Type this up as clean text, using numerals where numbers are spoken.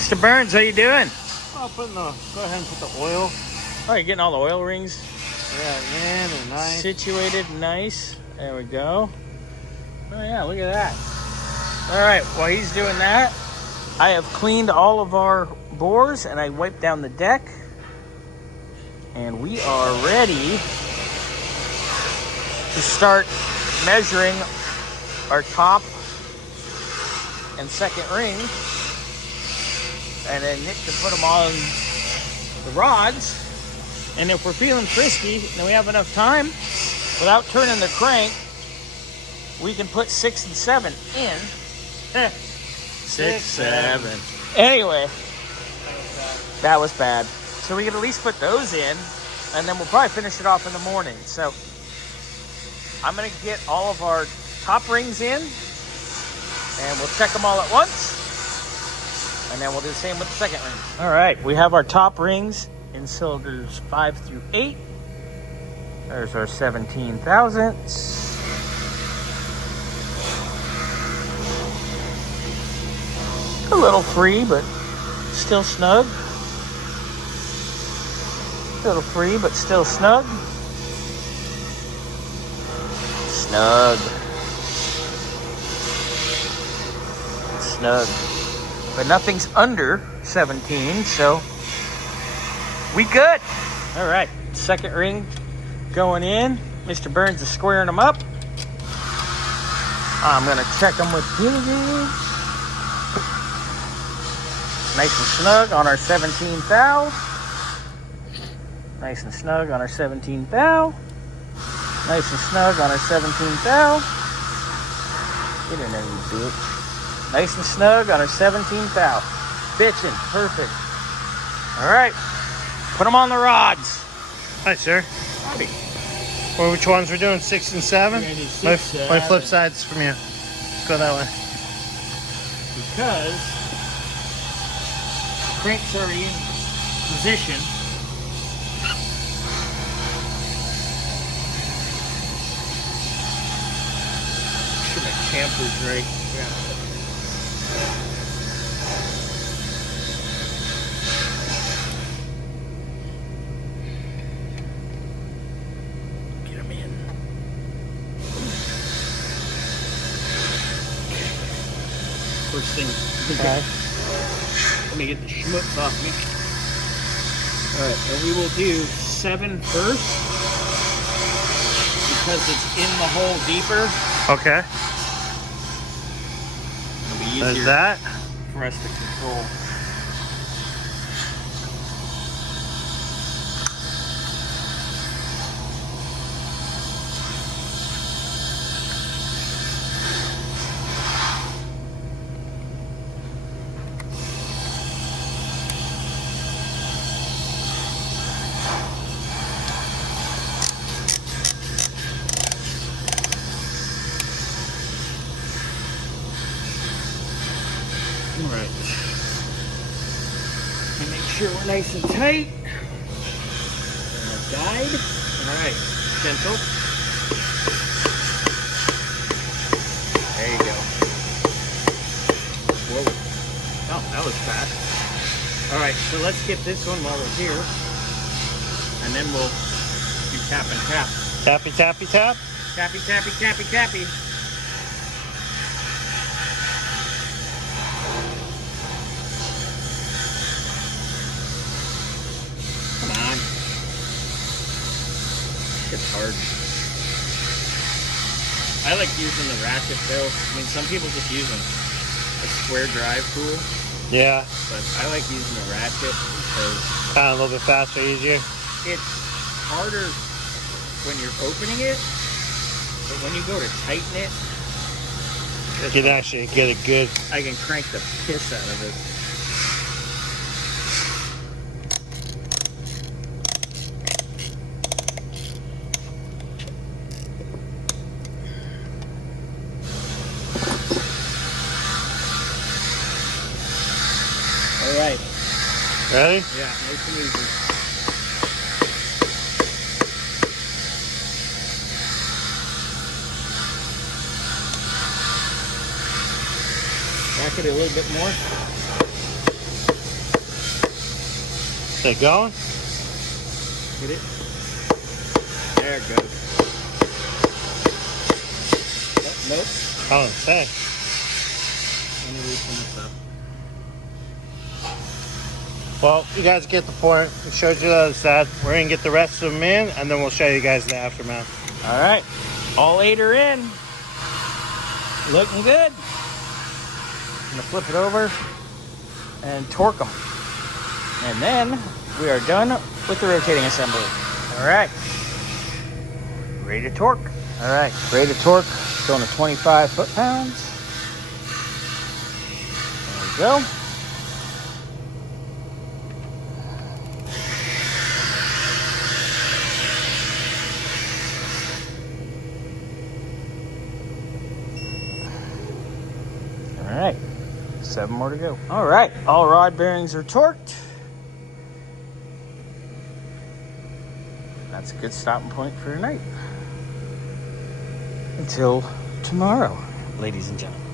Mr. Burns, how you doing? I'll go ahead and put the oil. Oh, you're getting all the oil rings In and nice. situated, nice. There we go. Oh yeah, look at that. All right, while he's doing that, I have cleaned all of our bores and I wiped down the deck. And we are ready to start measuring our top and second ring. And then Nick can put them on the rods. And if we're feeling frisky and we have enough time, without turning the crank, we can put 6 and 7 in. 6, 7. Anyway, that was bad. So we can at least put those in, and then we'll probably finish it off in the morning. So I'm going to get all of our top rings in, and we'll check them all at once. And then we'll do the same with the second ring. All right, we have our top rings in cylinders 5 through 8. There's our 17 thousandths. A little free, but still snug. A little free, but still snug. Snug. Snug. But nothing's under 17, so we good. All right, second ring going in. Mr. Burns is squaring them up. I'm gonna check them with gauge. Nice and snug on our 17 thou. Nice and snug on our 17 thou. Nice and snug on our 17 thou. Get in there, you bitch. Nice and snug on our 17 thou. Bitchin', perfect. All right, put them on the rods. Hi, sir. Howdy. Well, which ones we're doing? 6 and 7? My flip side's from you. Let's go that way. Because the crank's already in position. Sure my chamfer's right. Yeah. Get them in. First thing. Okay. Let me get the schmutz off me. Alright, and we will do 7 first because it's in the hole deeper. Okay. It'll be There's easier that. for us to control. Alright. And make sure we're nice and tight. And our guide. Alright. Gentle. There you go. Whoa. Oh, that was fast. Alright, so let's get this one while we're here. And then we'll do tap and tap. Tappy, tappy, tap. Tappy, tappy, tappy, tappy. Come on. It's hard. I like using the ratchet though. I mean, some people just use a square drive tool, Yeah. but I like using the ratchet because Kind of a little bit faster, easier. it's harder when you're opening it, but when you go to tighten it, You can actually get a good. I can crank the piss out of it. All right. Ready? Yeah, nice and easy. Back it a little bit more. Is that going? Get it? There it goes. Oh, nope. I don't say. Let me loosen this up. Well, you guys get the point. We showed you the other side. We're going to get the rest of them in, and then we'll show you guys the aftermath. All right. All 8 are in. Looking good. I'm going to flip it over and torque them. And then we are done with the rotating assembly. All right. Ready to torque. All right. Ready to torque. Going to 25 foot-pounds. There we go. All right, 7 more to go. All right, all rod bearings are torqued. That's a good stopping point for tonight. Until tomorrow, ladies and gentlemen.